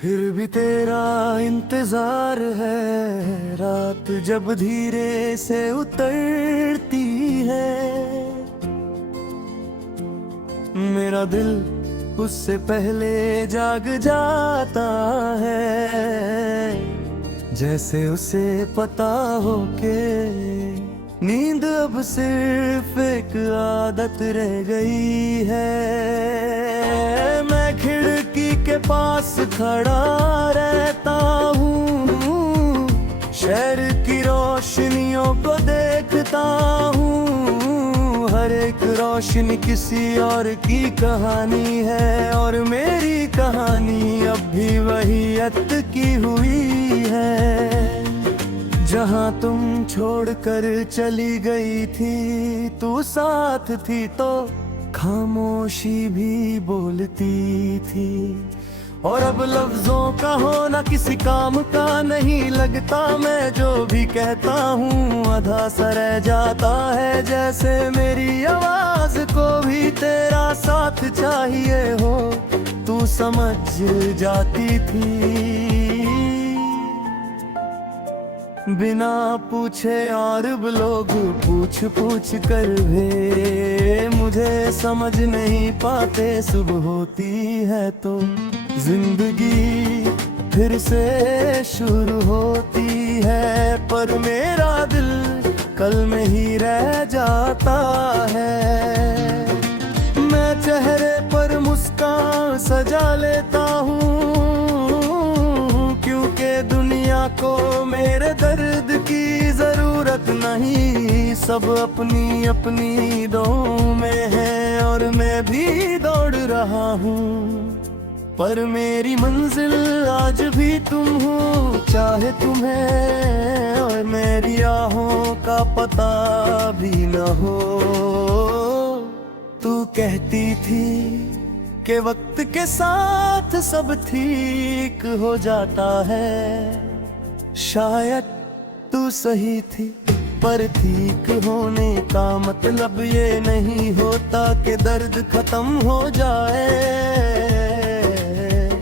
फिर भी तेरा इंतजार है, रात जब धीरे से उतरती है। मेरा दिल उससे पहले जाग जाता है, जैसे उसे पता हो के नींद अब सिर्फ एक आदत रह गई है। मैं खिड़की के पास खड़ा रहता हूँ, शहर की रोशनियों को देखता हूँ। हर एक रोशनी किसी और की कहानी है, और मेरी कहानी अब भी वही अटकी हुई है। जहाँ तुम छोड़कर चली गई थी, तू साथ थी तो खामोशी भी बोलती थी। और अब लफ्जों का होना किसी काम का नहीं लगता। मैं जो भी कहता हूँ आधा सा रह जाता है, जैसे मेरी आवाज को भी तेरा साथ चाहिए हो। तू समझ जाती थी बिना पूछे, और अब लोग पूछ पूछ कर भी मुझे समझ नहीं पाते। सुबह होती है तो जिंदगी फिर से शुरू होती है, पर मेरा दिल कल में ही रह जाता है। मैं चेहरे पर मुस्कान सजा लेता हूँ, क्योंकि दुनिया को मेरे दर्द की जरूरत नहीं। सब अपनी अपनी दौड़ में है, और मैं भी दौड़ रहा हूँ। पर मेरी मंजिल आज भी तुम हो, चाहे तुम्हें और मेरी आहों का पता भी न हो। तू कहती थी कि वक्त के साथ सब ठीक हो जाता है। शायद तू सही थी, पर ठीक होने का मतलब ये नहीं होता कि दर्द खत्म हो जाए।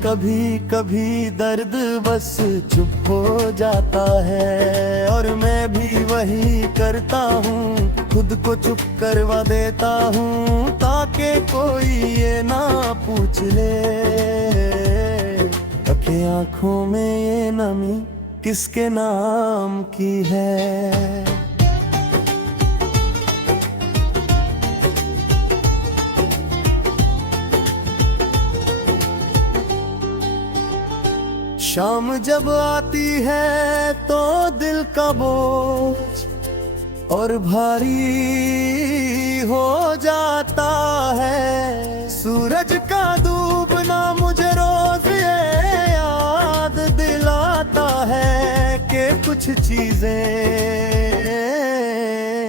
कभी कभी दर्द बस चुप हो जाता है, और मैं भी वही करता हूँ, खुद को चुप करवा देता हूँ, ताकि कोई ये ना पूछ ले कि आँखों में ये नमी किसके नाम की है। शाम जब आती है तो दिल का बोझ और भारी हो जाता है। सूरज का डूबना मुझे रोज ये याद दिलाता है कि कुछ चीजें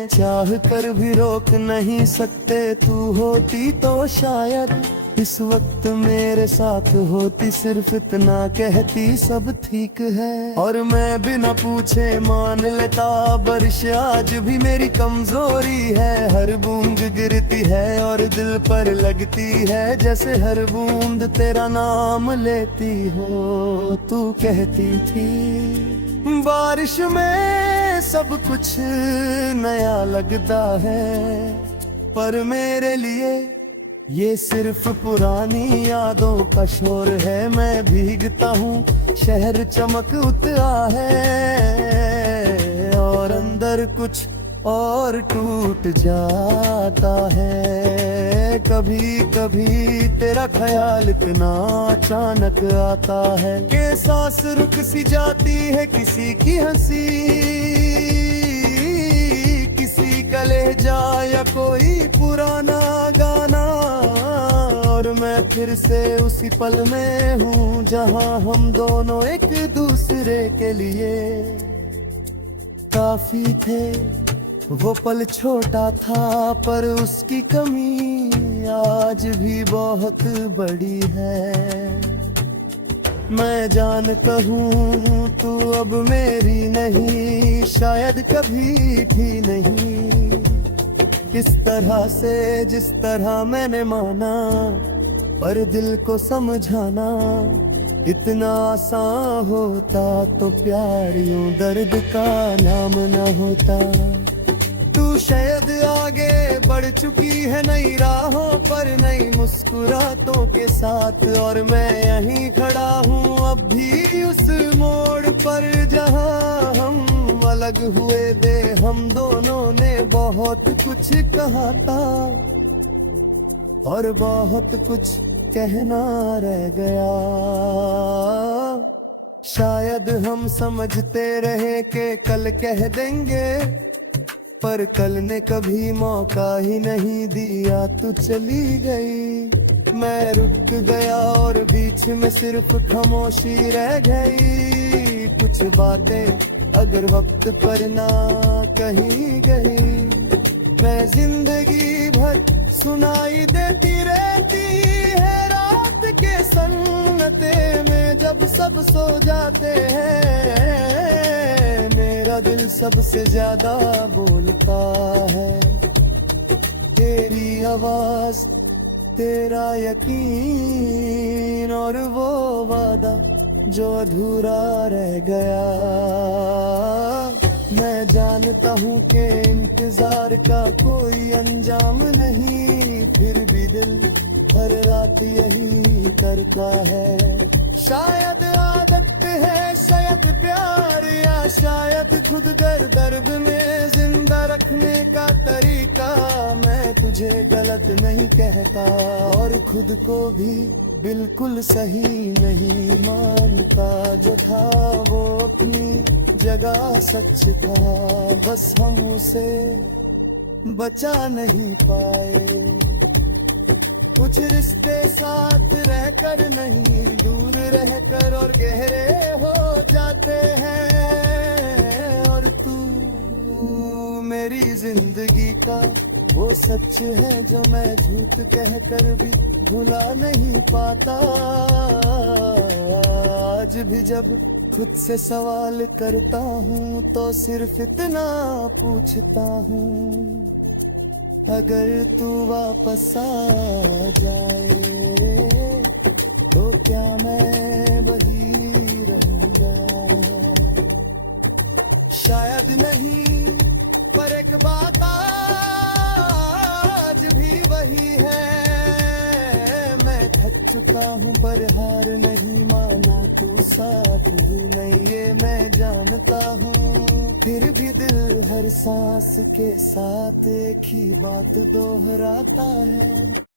चाह कर भी रोक नहीं सकते। तू होती तो शायद इस वक्त मेरे साथ होती, सिर्फ इतना कहती सब ठीक है। और मैं बिना पूछे मान लेता, बारिश आज भी मेरी कमजोरी है। हर बूंद गिरती है और दिल पर लगती है, जैसे हर बूंद तेरा नाम लेती हो। तू कहती थी बारिश में सब कुछ नया लगता है, पर मेरे लिए ये सिर्फ पुरानी यादों का शोर है। मैं भीगता हूँ, शहर चमक उतरा है, और अंदर कुछ और टूट जाता है। कभी कभी तेरा ख्याल इतना अचानक आता है कि सांस रुक सी जाती है। किसी की हंसी, किसी का लहजा या कोई पुराना गाना, और मैं फिर से उसी पल में हूँ जहाँ हम दोनों एक दूसरे के लिए काफी थे। वो पल छोटा था, पर उसकी कमी आज भी बहुत बड़ी है। मैं जान कहूँ तू अब मेरी नहीं, शायद कभी भी नहीं। इस तरह से जिस तरह मैंने माना, पर दिल को समझाना इतना आसान होता तो प्यार यूं दर्द का नाम न होता। तू शायद आगे बढ़ चुकी है नई राहों पर, नई मुस्कुरातों के साथ, और मैं यहीं खड़ा हूँ अब भी उस मोड़ पर जहाँ हम अलग हुए थे। हम दोनों ने बहुत कुछ कहा था और बहुत कुछ कहना रह गया। शायद हम समझते रहे कि कल कह देंगे, पर कल ने कभी मौका ही नहीं दिया। तू चली गई, मैं रुक गया और बीच में सिर्फ खामोशी रह गई। कुछ बातें अगर वक्त पर ना कही गई, मैं जिंदगी भर सुनाई देती रहती है। रात के सन्नाटे में जब सब सो जाते हैं, मेरा दिल सबसे ज्यादा बोलता है। तेरी आवाज, तेरा यकीन और वो वादा जो अधूरा रह गया। मैं जानता हूँ कि इंतजार का कोई अंजाम नहीं, फिर भी दिल हर रात यही करता है। शायद आदत है, शायद प्यार, या शायद खुद दर्द में जिंदा रखने का तरीका। मैं तुझे गलत नहीं कहता और खुद को भी बिल्कुल सही नहीं मानता। जो था वो अपनी जगह सच था, बस हम उसे बचा नहीं पाए। कुछ रिश्ते साथ रहकर नहीं, दूर रहकर और गहरे हो जाते हैं। और तू मेरी जिंदगी का वो सच है जो मैं झूठ कहकर भी भुला नहीं पाता। आज भी जब खुद से सवाल करता हूँ तो सिर्फ इतना पूछता हूँ, अगर तू वापस आ जाए तो क्या मैं वही रहूँगा। शायद नहीं, पर एक बात आज भी वही है। मैं थक चुका हूँ पर हार नहीं माना, तू साथ ही नहीं ये मैं जानता हूँ। फिर भी दिल हर सांस के साथ एक ही बात दोहराता है।